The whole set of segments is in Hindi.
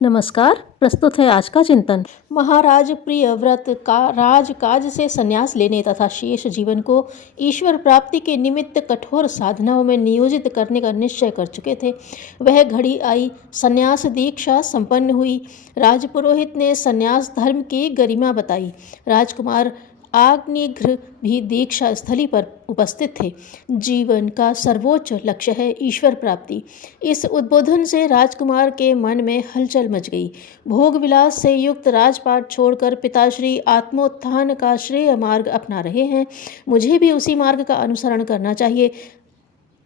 नमस्कार। प्रस्तुत है आज का चिंतन। महाराज प्रियव्रत का राजकाज से संन्यास लेने तथा शेष जीवन को ईश्वर प्राप्ति के निमित्त कठोर साधनाओं में नियोजित करने का निश्चय कर चुके थे। वह घड़ी आई, संन्यास दीक्षा संपन्न हुई। राजपुरोहित ने संन्यास धर्म की गरिमा बताई। राजकुमार आग्निघ्र भी दीक्षा स्थली पर उपस्थित थे। जीवन का सर्वोच्च लक्ष्य है ईश्वर प्राप्ति। इस उद्बोधन से राजकुमार के मन में हलचल मच गई। भोग विलास से युक्त राजपाट छोड़कर पिताश्री आत्मोत्थान का श्रेय मार्ग अपना रहे हैं। मुझे भी उसी मार्ग का अनुसरण करना चाहिए।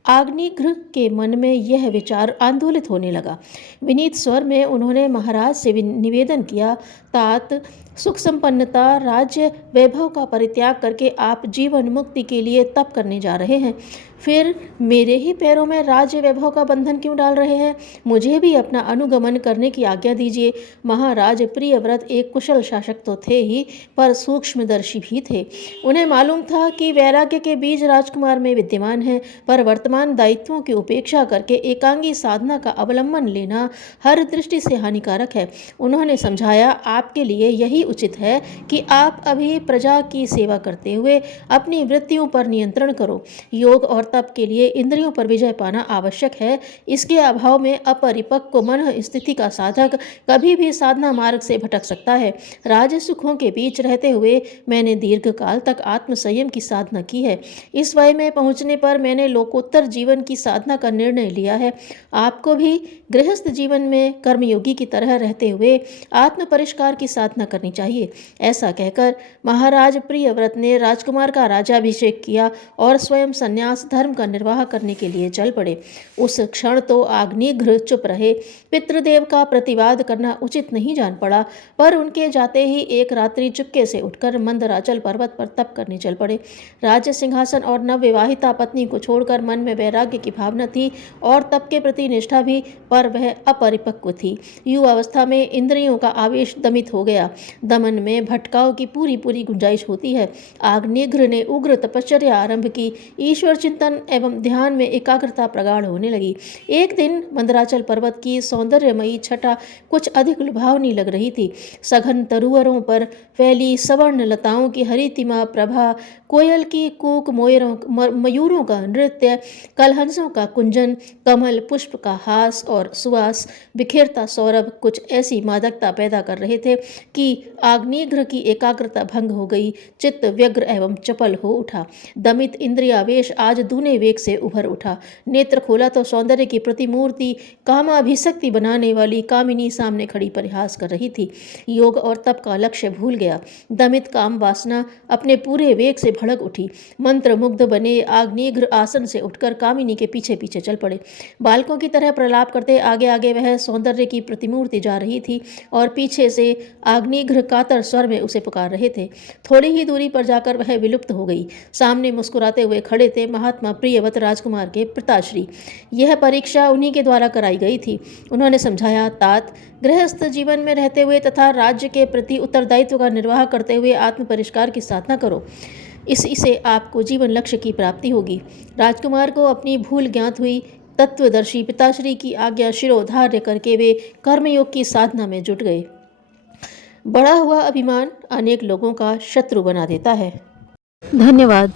आग्निघ्र के मन में यह विचार आंदोलित होने लगा। विनीत स्वर में उन्होंने महाराज से निवेदन किया, तात, सुख संपन्नता, राज्य वैभव का परित्याग करके आप जीवन मुक्ति के लिए तप करने जा रहे हैं। फिर मेरे ही पैरों में राज्य वैभव का बंधन क्यों डाल रहे हैं? मुझे भी अपना अनुगमन करने की आज्ञा दीजिए। महाराज प्रियव्रत एक कुशल शासक तो थे ही, पर सूक्ष्मदर्शी भी थे। उन्हें मालूम था कि वैराग्य के बीज राजकुमार में विद्यमान है, पर वर्तमान दायित्वों की उपेक्षा करके एकांगी साधना का अवलंबन लेना हर दृष्टि से हानिकारक है। उन्होंने समझाया, आपके लिए यही उचित है कि आप अभी प्रजा की सेवा करते हुए अपनी वृत्तियों पर नियंत्रण करो। योग और तप के लिए इंद्रियों पर विजय पाना आवश्यक है। इसके अभाव में अपरिपक्व मन स्थिति का साधक कभी भी साधना मार्ग से भटक सकता है। राज सुखों के बीच रहते हुए मैंने दीर्घ काल तक आत्म संयम की साधना की है। इस वय में पहुंचने पर मैंने लोकोत्तर जीवन की साधना का निर्णय लिया है। आपको भी गृहस्थ जीवन में कर्मयोगी की तरह रहते हुए आत्म परिष्कार की साधना करनी चाहिए। ऐसा कहकर महाराज प्रियव्रत ने राजकुमार का राज्याभिषेक किया और स्वयं संन्यास धर्म का निर्वाह करने के लिए चल पड़े। उस क्षण तो आग्निघ्र चुप रहे। पितृदेव का प्रतिवाद करना उचित नहीं जान पड़ा, पर उनके जाते ही एक रात्रि चुपके से उठकर मंदराचल पर्वत पर तप करने चल पड़े। राज्य सिंहासन और नवविवाहिता पत्नी को छोड़कर मन में वैराग्य की भावना थी और तप के प्रति निष्ठा भी, पर वह अपरिपक्व थी। युवावस्था में इंद्रियों का आवेश दमित हो गया। दमन में भटकाव की पूरी गुंजाइश होती है। आग्निघ्र ने उग्र तपश्चर्या आरंभ की। ईश्वर चिंतन एवं ध्यान में एकाग्रता प्रगाढ़ होने लगी। एक दिन मंदराचल पर्वत की सौंदर्यमयी छटा कुछ अधिक लुभावनी लग रही थी। सघन तरुवरों पर फैली सवर्ण लताओं की हरितिमा प्रभा, कोयल की कूक, मयूरों का नृत्य, कलहंसों का कुंजन, कमल पुष्प का हास और सुवास बिखेरता सौरभ कुछ ऐसी मादकता पैदा कर रहे थे कि आग्निघ्र की एकाग्रता भंग हो गई। चित्त व्यग्र एवं चपल हो उठा। दमित इंद्रियावेश आज दूने वेग से उभर उठा। नेत्र खोला तो सौंदर्य की प्रतिमूर्ति, कामाभिशक्ति बनाने वाली कामिनी सामने खड़ी परिहास कर रही थी। योग और तप का लक्ष्य भूल गया। दमित काम वासना अपने पूरे वेग से भड़क उठी। मंत्र मुग्ध बने आग्निघ्र आसन से उठकर कामिनी के पीछे पीछे चल पड़े। बालकों की तरह प्रलाप करते आगे आगे वह सौंदर्य की प्रतिमूर्ति जा रही थी और पीछे से आग्निघ्र कातर स्वर में उसे पुकार रहे थे। थोड़ी ही दूरी पर जाकर वह विलुप्त हो गई। सामने मुस्कुराते हुए खड़े थे महात्मा प्रियव्रत राजकुमार के पिताश्री। यह परीक्षा उन्हीं के द्वारा कराई गई थी। उन्होंने समझाया, तात, गृहस्थ जीवन में रहते हुए तथा राज्य के प्रति उत्तरदायित्व का निर्वाह करते हुए आत्म परिष्कार की साधना करो। इससे आपको जीवन लक्ष्य की प्राप्ति होगी। राजकुमार को अपनी भूल ज्ञात हुई। तत्वदर्शी पिताश्री की आज्ञा शिरोधार्य करके वे कर्मयोग की साधना में जुट गए। बढ़ा हुआ अभिमान अनेक लोगों का शत्रु बना देता है। धन्यवाद।